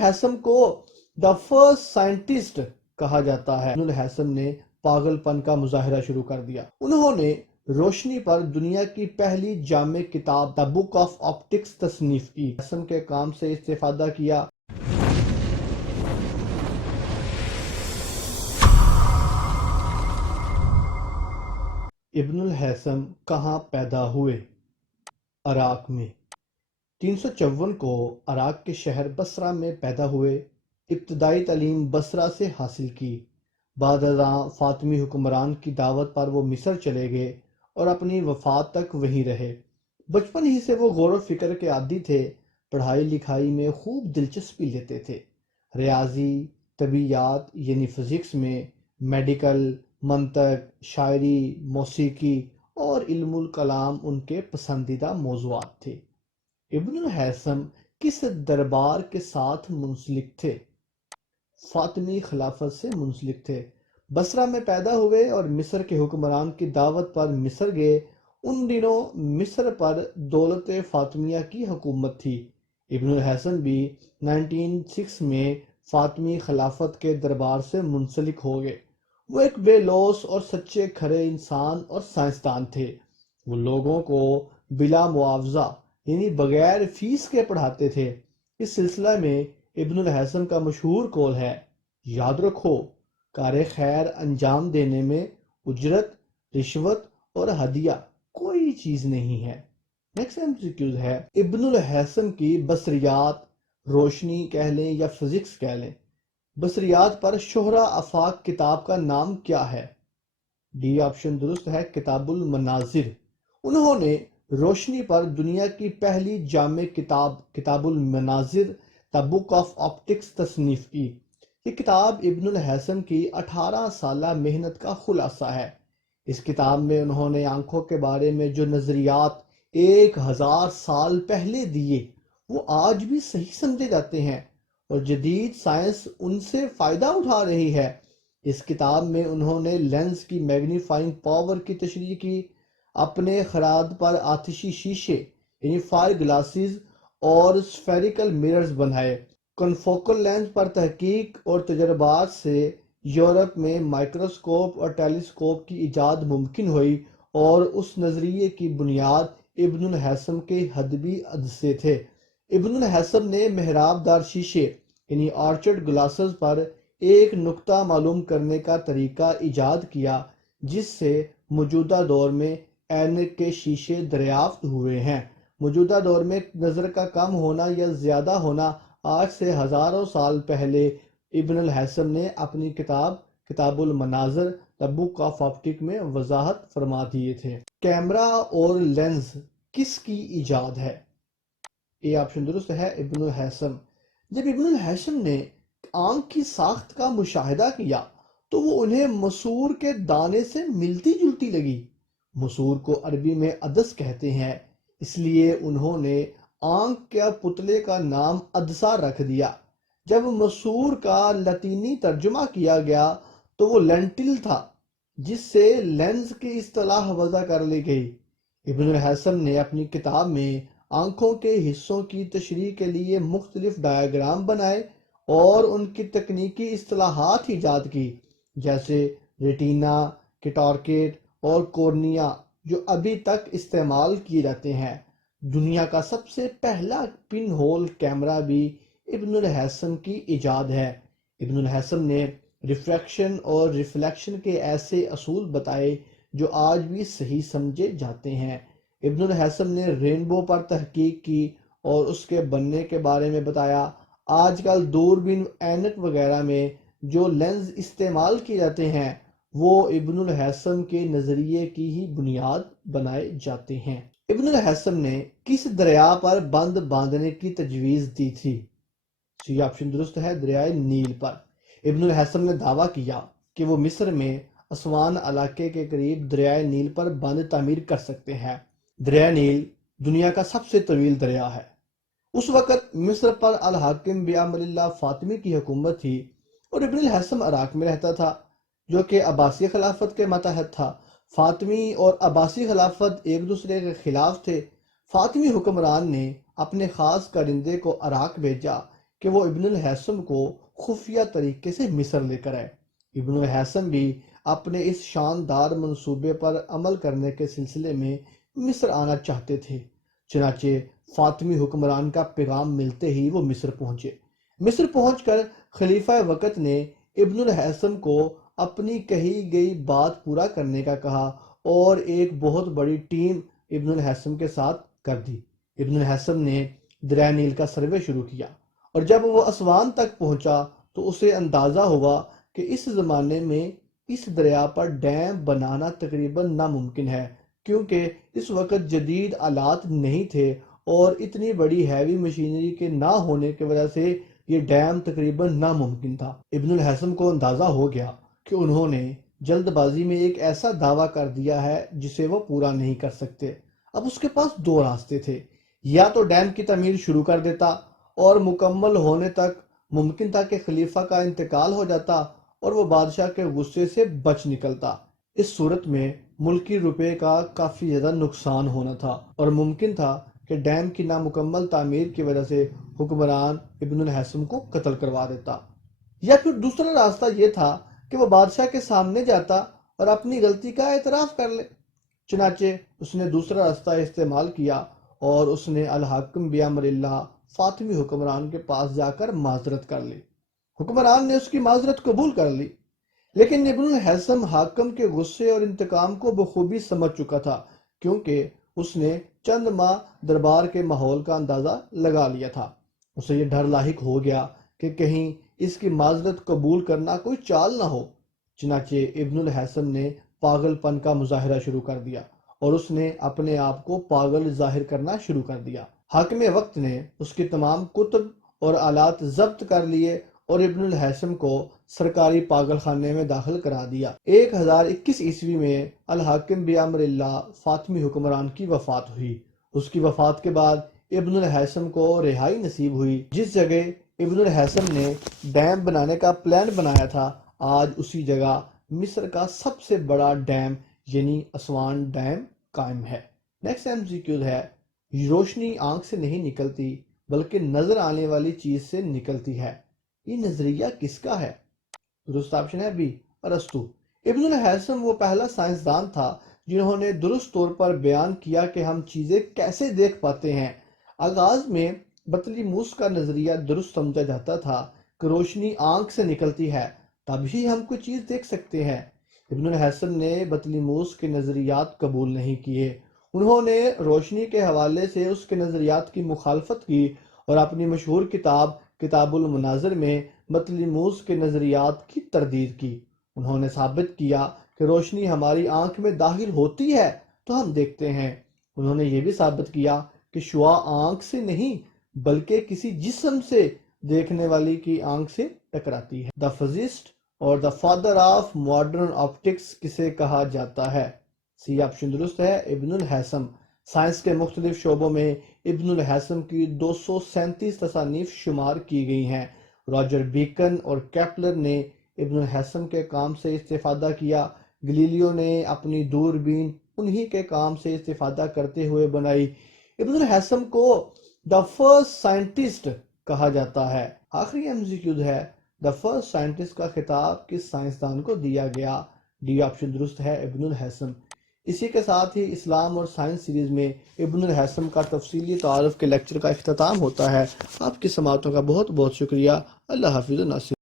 الحسم کو the first scientist کہا جاتا ہے۔ ابن الحسم نے پاگل پن کا مظاہرہ شروع کر دیا۔ انہوں نے روشنی پر دنیا کی پہلی جامع کتاب دا بک آف آپٹکس تصنیف کی۔ الحسم کے کام سے استفادہ کیا۔ ابن الحسم کہاں پیدا ہوئے؟ عراق میں۔ 354 کو عراق کے شہر بصرہ میں پیدا ہوئے۔ ابتدائی تعلیم بصرہ سے حاصل کی۔ بعد ازاں فاطمی حکمران کی دعوت پر وہ مصر چلے گئے اور اپنی وفات تک وہیں رہے۔ بچپن ہی سے وہ غور و فکر کے عادی تھے، پڑھائی لکھائی میں خوب دلچسپی لیتے تھے۔ ریاضی، طبیعیات یعنی فزکس میں، میڈیکل، منطق، شاعری، موسیقی اور علم الکلام ان کے پسندیدہ موضوعات تھے۔ ابن الحسم کس دربار کے ساتھ منسلک تھے؟ فاطمی خلافت سے منسلک تھے۔ بصرہ میں پیدا ہوئے اور مصر کے حکمران کی دعوت پر مصر گئے۔ ان دنوں مصر پر دولت فاطمیہ کی حکومت تھی۔ ابن الحسن بھی 1906 میں فاطمی خلافت کے دربار سے منسلک ہو گئے۔ وہ ایک بے لوث اور سچے کھرے انسان اور سائنسدان تھے۔ وہ لوگوں کو بلا معاوضہ یعنی بغیر فیس کے پڑھاتے تھے۔ اس سلسلہ میں ابن الحسم کا مشہور قول ہے، یاد رکھو کار خیر انجام دینے میں اجرت، رشوت اور ہدیہ کوئی چیز نہیں ہے۔ نیکسٹ ایمسیکیوز ہے، ابن الحسم کی بصریات، روشنی کہہ لیں یا فزکس کہہ لیں، بصریات پر شہرہ آفاق کتاب کا نام کیا ہے؟ ڈی آپشن درست ہے، کتاب المناظر۔ انہوں نے روشنی پر دنیا کی پہلی جامع کتاب کتاب المناظر دا بک آف آپٹکس تصنیف کی۔ یہ کتاب ابن الحسم کی 18 سالہ محنت کا خلاصہ ہے۔ اس کتاب میں انہوں نے آنکھوں کے بارے میں جو نظریات 1000 سال پہلے دیے وہ آج بھی صحیح سمجھے جاتے ہیں اور جدید سائنس ان سے فائدہ اٹھا رہی ہے۔ اس کتاب میں انہوں نے لینس کی میگنیفائنگ پاور کی تشریح کی، اپنے خراد پر آتشی شیشے یعنی فائر گلاسز اور اسفیریکل میررز بنائے۔ کنفوکل لینس پر تحقیق اور تجربات سے یورپ میں مائکروسکوپ اور ٹیلیسکوپ کی ایجاد ممکن ہوئی اور اس نظریے کی بنیاد ابن الحسم کے حدبی عدسے تھے۔ ابن الحسم نے محراب دار شیشے یعنی آرچڈ گلاسز پر ایک نقطہ معلوم کرنے کا طریقہ ایجاد کیا، جس سے موجودہ دور میں اینک کے شیشے دریافت ہوئے ہیں۔ موجودہ دور میں نظر کا کم ہونا یا زیادہ ہونا آج سے ہزاروں سال پہلے ابن الحسم نے اپنی کتاب المناظر دا بک آف آپٹک میں وضاحت فرما دیے تھے۔ کیمرہ اور لینز کس کی ایجاد ہے؟ یہ آپشن درست ہے، ابن الحسم۔ جب ابن الحسم نے آنکھ کی ساخت کا مشاہدہ کیا تو وہ انہیں مسور کے دانے سے ملتی جلتی لگی۔ مسور کو عربی میں عدس کہتے ہیں، اس لیے انہوں نے آنکھ کے پتلے کا نام عدسہ رکھ دیا۔ جب مسور کا لاطینی ترجمہ کیا گیا تو وہ لینٹل تھا، جس سے لینز کی اصطلاح وضع کر لی گئی۔ ابن الحسم نے اپنی کتاب میں آنکھوں کے حصوں کی تشریح کے لیے مختلف ڈایاگرام بنائے اور ان کی تکنیکی اصطلاحات ایجاد کی، جیسے ریٹینا، کیٹارکٹ اور کورنیا، جو ابھی تک استعمال کیے جاتے ہیں۔ دنیا کا سب سے پہلا پن ہول کیمرہ بھی ابن الحسم کی ایجاد ہے۔ ابن الحسم نے ریفریکشن اور ریفلیکشن کے ایسے اصول بتائے جو آج بھی صحیح سمجھے جاتے ہیں۔ ابن الحسم نے رینبو پر تحقیق کی اور اس کے بننے کے بارے میں بتایا۔ آج کل دوربین، اینک وغیرہ میں جو لینز استعمال کیے جاتے ہیں وہ ابن الحسم کے نظریے کی ہی بنیاد بنائے جاتے ہیں۔ ابن الحسم نے کس دریا پر بند باندھنے کی تجویز دی تھی؟ سی آپشن درست ہے، دریائے نیل پر۔ ابن الحسم نے دعویٰ کیا کہ وہ مصر میں اسوان علاقے کے قریب دریائے نیل پر بند تعمیر کر سکتے ہیں۔ دریائے نیل دنیا کا سب سے طویل دریا ہے۔ اس وقت مصر پر الحاکم بامر اللہ فاطمی کی حکومت تھی اور ابن الحسم عراق میں رہتا تھا، جو کہ عباسی خلافت کے ماتحت تھا۔ فاطمی اور عباسی خلافت ایک دوسرے کے خلاف تھے۔ فاطمی حکمران نے اپنے خاص کارندے کو عراق بھیجا۔ کہ وہ ابن الہیثم کو خفیہ طریقے سے مصر لے کر آئے۔ ابن الہیثم بھی اپنے اس شاندار منصوبے پر عمل کرنے کے سلسلے میں مصر آنا چاہتے تھے۔ چنانچہ فاطمی حکمران کا پیغام ملتے ہی وہ مصر پہنچے۔ مصر پہنچ کر خلیفہ وقت نے ابن الہیثم کو اپنی کہی گئی بات پورا کرنے کا کہا اور ایک بہت بڑی ٹیم ابن الہیثم کے ساتھ کر دی۔ ابن الہیثم نے دریائے نیل کا سروے شروع کیا، اور جب وہ اسوان تک پہنچا تو اسے اندازہ ہوا کہ اس زمانے میں اس دریا پر ڈیم بنانا تقریباً ناممکن ہے، کیونکہ اس وقت جدید آلات نہیں تھے اور اتنی بڑی ہیوی مشینری کے نہ ہونے کی وجہ سے یہ ڈیم تقریباً ناممکن تھا۔ ابن الہیثم کو اندازہ ہو گیا کہ انہوں نے جلد بازی میں ایک ایسا دعویٰ کر دیا ہے جسے وہ پورا نہیں کر سکتے۔ اب اس کے پاس دو راستے تھے، یا تو ڈیم کی تعمیر شروع کر دیتا اور مکمل ہونے تک ممکن تھا کہ خلیفہ کا انتقال ہو جاتا اور وہ بادشاہ کے غصے سے بچ نکلتا۔ اس صورت میں ملکی روپے کا کافی زیادہ نقصان ہونا تھا اور ممکن تھا کہ ڈیم کی نامکمل تعمیر کی وجہ سے حکمران ابن الہیثم کو قتل کروا دیتا، یا پھر دوسرا راستہ یہ تھا کہ وہ بادشاہ کے سامنے جاتا اور اپنی غلطی کا اعتراف کر لے۔ چنانچہ اس نے دوسرا راستہ استعمال کیا اور اس نے الحاکم بامر اللہ فاطمی حکمران کے پاس جا کر معذرت کر لی۔ حکمران نے اس کی معذرت قبول کر لی، لیکن ابن الہیثم حاکم کے غصے اور انتقام کو بخوبی سمجھ چکا تھا، کیونکہ اس نے چند ماہ دربار کے ماحول کا اندازہ لگا لیا تھا۔ اسے یہ ڈر لاحق ہو گیا کہ کہیں اس کی معذرت قبول کرنا کوئی چال نہ ہو۔ چنانچہ ابن الہیثم نے پاگل پن کا مظاہرہ شروع کر دیا اور اس نے اپنے آپ کو پاگل ظاہر کرنا شروع کر دیا۔ حاکم وقت نے اس کی تمام کتب اور آلات ضبط کر لیے اور ابن الہیثم کو سرکاری پاگل خانے میں داخل کرا دیا۔ 1021 عیسوی میں الحاکم بامر اللہ فاطمی حکمران کی وفات ہوئی۔ اس کی وفات کے بعد ابن الہیثم کو رہائی نصیب ہوئی۔ جس جگہ ابن الہیثم نے ڈیم بنانے کا پلان بنایا تھا، آج اسی جگہ مصر کا سب سے بڑا ڈیم یعنی اسوان ڈیم قائم ہے۔ نیکسٹ MCQ ہے، روشنی آنکھ سے نہیں نکلتی بلکہ نظر آنے والی چیز سے نکلتی ہے، یہ نظریہ کس کا ہے؟ درست آپشن ہے بی، ارسطو۔ ابن الہیثم وہ پہلا سائنسدان تھا جنہوں نے درست طور پر بیان کیا کہ ہم چیزیں کیسے دیکھ پاتے ہیں۔ آغاز میں بطلیموس کا نظریہ درست سمجھا جاتا تھا کہ روشنی آنکھ سے نکلتی ہے تب ہی ہم کوئی چیز دیکھ سکتے ہیں۔ ابن الہیثم نے بطلیموس کے نظریات قبول نہیں کیے، انہوں نے روشنی کے حوالے سے اس کے نظریات کی مخالفت کی اور اپنی مشہور کتاب المناظر میں بطلیموس کے نظریات کی تردید کی۔ انہوں نے ثابت کیا کہ روشنی ہماری آنکھ میں داخل ہوتی ہے تو ہم دیکھتے ہیں۔ انہوں نے یہ بھی ثابت کیا کہ شعاع آنکھ سے نہیں بلکہ کسی جسم سے دیکھنے والی کی آنکھ سے ٹکراتی ہے۔ دا فزسٹ اور the father of modern optics کسے کہا جاتا ہے؟ سی آپشن درست ہے، ابن الہیثم۔ سائنس کے مختلف شعبوں میں ابن الہیثم کی 237 تصانیف شمار کی گئی ہیں۔ راجر بیکن اور کیپلر نے ابن الہیثم کے کام سے استفادہ کیا۔ گلیلیو نے اپنی دوربین انہی کے کام سے استفادہ کرتے ہوئے بنائی۔ ابن الہیثم کو دا فرسٹ سائنٹسٹ کہا جاتا ہے۔ آخری MCQ ہے، دا فرسٹ سائنٹسٹ کا خطاب کس سائنسدان کو دیا گیا؟ ڈی آپشن درست ہے، ابن الہیثم۔ اسی کے ساتھ ہی اسلام اور سائنس سیریز میں ابن الہیثم کا تفصیلی تعارف کے لیکچر کا اختتام ہوتا ہے۔ آپ کی سماعتوں کا بہت بہت شکریہ۔ اللہ حافظ ناصر۔